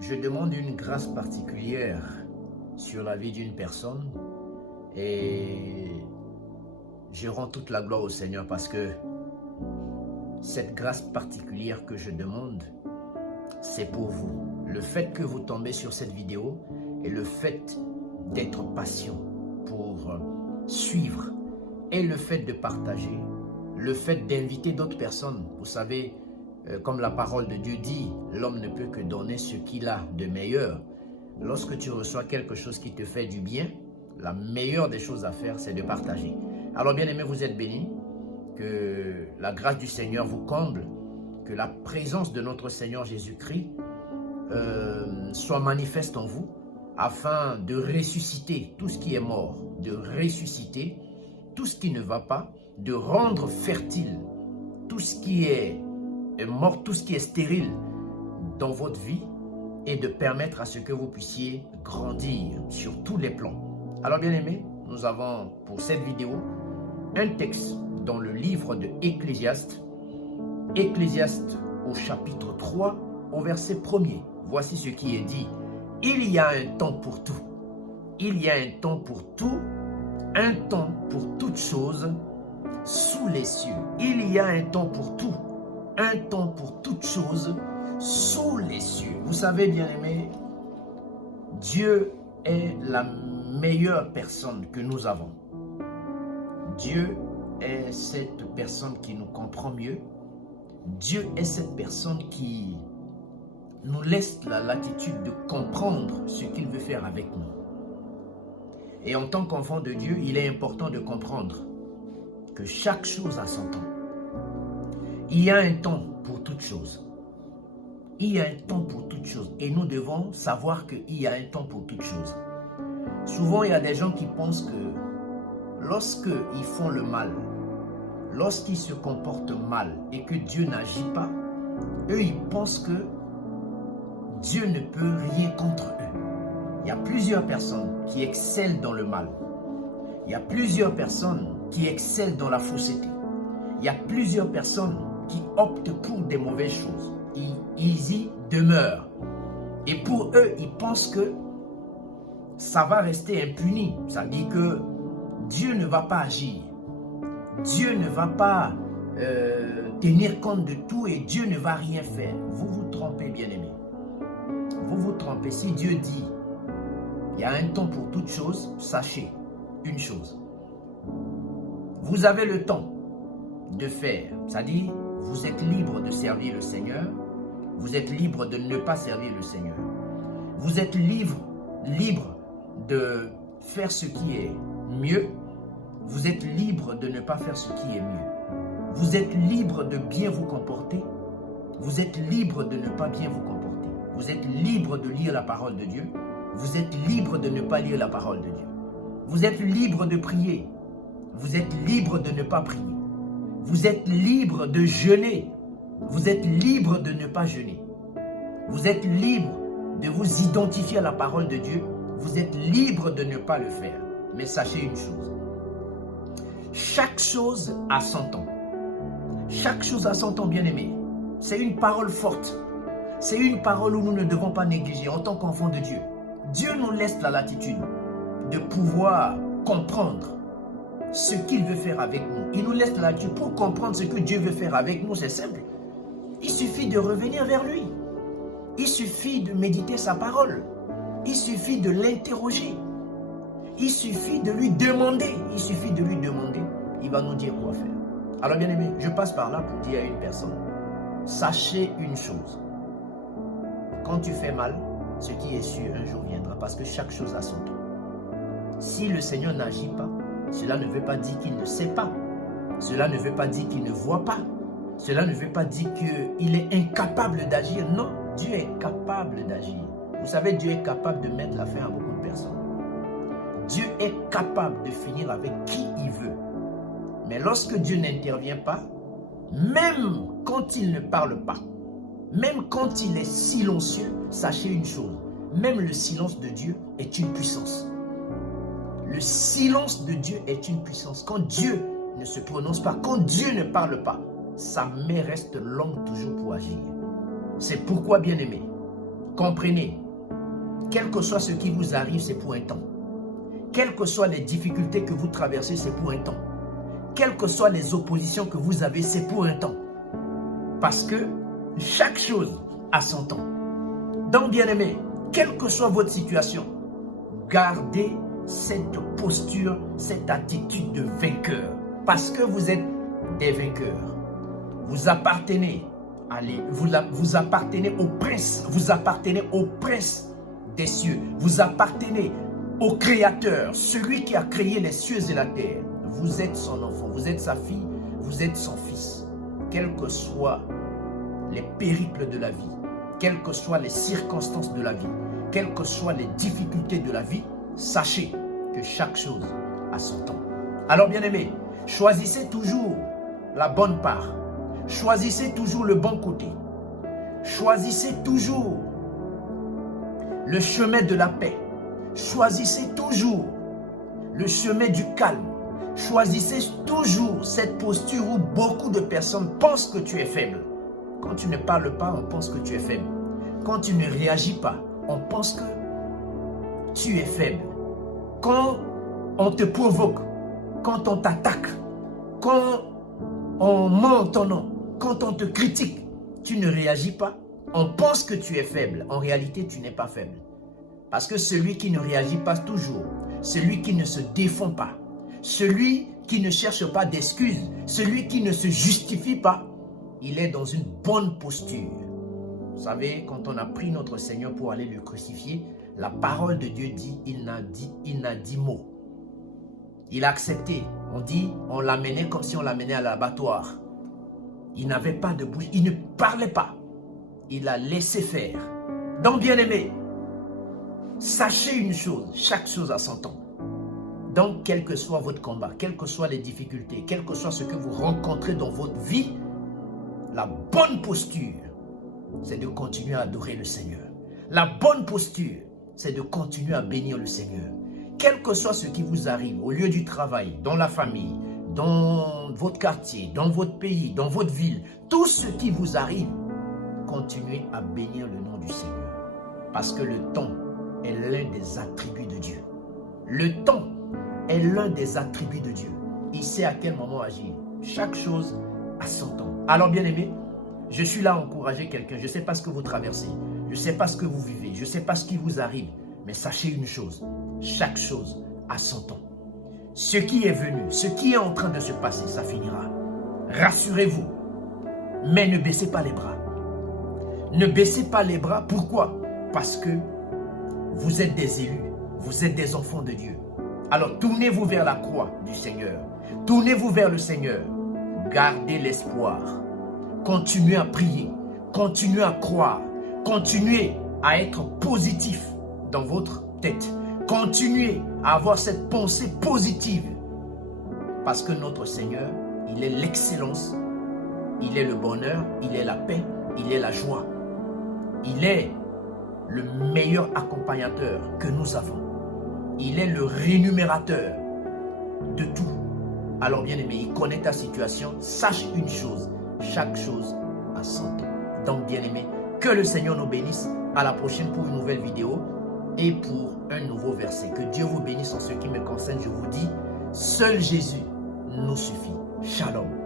Je demande une grâce particulière sur la vie d'une personne et je rends toute la gloire au Seigneur parce que cette grâce particulière que je demande, c'est pour vous. Le fait que vous tombez sur cette vidéo et le fait d'être patient pour suivre et le fait de partager, le fait d'inviter d'autres personnes. Vous savez, comme la parole de Dieu dit, l'homme ne peut que donner ce qu'il a de meilleur. Lorsque tu reçois quelque chose qui te fait du bien, la meilleure des choses à faire, c'est de partager. Alors bien aimés, vous êtes bénis, que la grâce du Seigneur vous comble, que la présence de notre Seigneur Jésus-Christ soit manifeste en vous, afin de ressusciter tout ce qui est mort, de ressusciter tout ce qui ne va pas, de rendre fertile tout ce qui est mort, tout ce qui est stérile dans votre vie et de permettre à ce que vous puissiez grandir sur tous les plans. Alors bien aimés, nous avons pour cette vidéo un texte dans le livre de Ecclésiaste, Ecclésiaste au chapitre 3 au verset 1er. Voici ce qui est dit. Il y a un temps pour tout. Il y a un temps pour tout, un temps pour toutes choses sous les cieux. Il y a un temps pour tout, un temps pour toutes choses sous les cieux. Vous savez, bien-aimés, Dieu est la meilleure personne que nous avons. Dieu est cette personne qui nous comprend mieux. Dieu est cette personne qui nous laisse la latitude de comprendre ce qu'il veut faire avec nous. Et en tant qu'enfant de Dieu, il est important de comprendre que chaque chose a son temps. Il y a un temps pour toute chose. Il y a un temps pour toute chose. Et nous devons savoir qu'il y a un temps pour toute chose. Souvent, il y a des gens qui pensent que lorsqu'ils font le mal, lorsqu'ils se comportent mal et que Dieu n'agit pas, eux, ils pensent que Dieu ne peut rien contre eux. Il y a plusieurs personnes qui excellent dans le mal. Il y a plusieurs personnes qui excellent dans la fausseté. Il y a plusieurs personnes qui optent pour des mauvaises choses. Ils y demeurent. Et pour eux, ils pensent que ça va rester impuni. Ça dit que Dieu ne va pas agir. Dieu ne va pas tenir compte de tout et Dieu ne va rien faire. Vous vous trompez, bien-aimés. Vous vous trompez. Si Dieu dit il y a un temps pour toute chose, sachez une chose. Vous avez le temps de faire. C'est-à-dire, vous êtes libre de servir le Seigneur. Vous êtes libre de ne pas servir le Seigneur. Vous êtes libre de faire ce qui est mieux. Vous êtes libre de ne pas faire ce qui est mieux. Vous êtes libre de bien vous comporter. Vous êtes libre de ne pas bien vous comporter. Vous êtes libre de lire la parole de Dieu. Vous êtes libre de ne pas lire la parole de Dieu. Vous êtes libre de prier. Vous êtes libre de ne pas prier. Vous êtes libre de jeûner. Vous êtes libre de ne pas jeûner. Vous êtes libre de vous identifier à la parole de Dieu. Vous êtes libre de ne pas le faire. Mais sachez une chose. Chaque chose a son temps. Chaque chose a son temps, bien-aimé. C'est une parole forte. C'est une parole où nous ne devons pas négliger en tant qu'enfants de Dieu. Dieu nous laisse la latitude de pouvoir comprendre ce qu'il veut faire avec nous. Il nous laisse la latitude pour comprendre ce que Dieu veut faire avec nous. C'est simple. Il suffit de revenir vers lui. Il suffit de méditer sa parole. Il suffit de l'interroger. Il suffit de lui demander. Il suffit de lui demander. Il va nous dire quoi faire. Alors bien aimé, je passe par là pour dire à une personne, sachez une chose. Quand tu fais mal, ce qui est sûr, un jour viendra, parce que chaque chose a son temps. Si le Seigneur n'agit pas, cela ne veut pas dire qu'il ne sait pas. Cela ne veut pas dire qu'il ne voit pas. Cela ne veut pas dire qu'il est incapable d'agir. Non, Dieu est capable d'agir. Vous savez, Dieu est capable de mettre la fin à beaucoup de personnes. Dieu est capable de finir avec qui il veut. Mais lorsque Dieu n'intervient pas, même quand il ne parle pas, même quand il est silencieux, sachez une chose, même le silence de Dieu est une puissance. Le silence de Dieu est une puissance. Quand Dieu ne se prononce pas, quand Dieu ne parle pas, sa main reste longue toujours pour agir. C'est pourquoi, bien-aimé, comprenez, quel que soit ce qui vous arrive, c'est pour un temps. Quelles que soient les difficultés que vous traversez, c'est pour un temps. Quelles que soient les oppositions que vous avez, c'est pour un temps. Parce que chaque chose a son temps. Donc, bien-aimés, quelle que soit votre situation, gardez cette posture, cette attitude de vainqueur. Parce que vous êtes des vainqueurs. Vous appartenez vous appartenez au prince. Vous appartenez au prince des cieux. Vous appartenez au Créateur, celui qui a créé les cieux et la terre. Vous êtes son enfant, vous êtes sa fille, vous êtes son fils. Quels que soient les périples de la vie, quelles que soient les circonstances de la vie, quelles que soient les difficultés de la vie, sachez que chaque chose a son temps. Alors bien-aimés, choisissez toujours la bonne part. Choisissez toujours le bon côté. Choisissez toujours le chemin de la paix. Choisissez toujours le chemin du calme. Choisissez toujours cette posture où beaucoup de personnes pensent que tu es faible. Quand tu ne parles pas, on pense que tu es faible. Quand tu ne réagis pas, on pense que tu es faible. Quand on te provoque, quand on t'attaque, quand on ment ton nom, quand on te critique, tu ne réagis pas. On pense que tu es faible. En réalité, tu n'es pas faible. Parce que celui qui ne réagit pas toujours, celui qui ne se défend pas, celui qui ne cherche pas d'excuses, celui qui ne se justifie pas, il est dans une bonne posture. Vous savez, quand on a pris notre Seigneur pour aller le crucifier, la parole de Dieu dit, il n'a dit mot. Il a accepté. On dit, on l'amenait comme si on l'amenait à l'abattoir. Il n'avait pas de bouche, il ne parlait pas. Il a laissé faire. Donc, bien-aimés, sachez une chose, chaque chose a son temps. Donc, quel que soit votre combat, quelles que soient les difficultés, quel que soit ce que vous rencontrez dans votre vie, la bonne posture, c'est de continuer à adorer le Seigneur. La bonne posture, c'est de continuer à bénir le Seigneur. Quel que soit ce qui vous arrive, au lieu du travail, dans la famille, dans votre quartier, dans votre pays, dans votre ville, tout ce qui vous arrive, continuez à bénir le nom du Seigneur. Parce que le temps est l'un des attributs de Dieu. Le temps est l'un des attributs de Dieu. Il sait à quel moment agir. Chaque chose a son temps. Alors bien aimé, je suis là à encourager quelqu'un. Je ne sais pas ce que vous traversez. Je ne sais pas ce que vous vivez. Je ne sais pas ce qui vous arrive. Mais sachez une chose. Chaque chose a son temps. Ce qui est venu, ce qui est en train de se passer, ça finira. Rassurez-vous. Mais ne baissez pas les bras. Ne baissez pas les bras. Pourquoi? Parce que vous êtes des élus. Vous êtes des enfants de Dieu. Alors tournez-vous vers la croix du Seigneur. Tournez-vous vers le Seigneur. Gardez l'espoir. Continuez à prier. Continuez à croire. Continuez à être positif dans votre tête. Continuez à avoir cette pensée positive. Parce que notre Seigneur, il est l'excellence. Il est le bonheur. Il est la paix. Il est la joie. Il est le meilleur accompagnateur que nous avons. Il est le rémunérateur de tout. Alors bien aimé, il connaît ta situation. Sache une chose, chaque chose a son temps. Donc bien aimé, que le Seigneur nous bénisse. À la prochaine pour une nouvelle vidéo et pour un nouveau verset. Que Dieu vous bénisse en ce qui me concerne. Je vous dis, seul Jésus nous suffit. Shalom.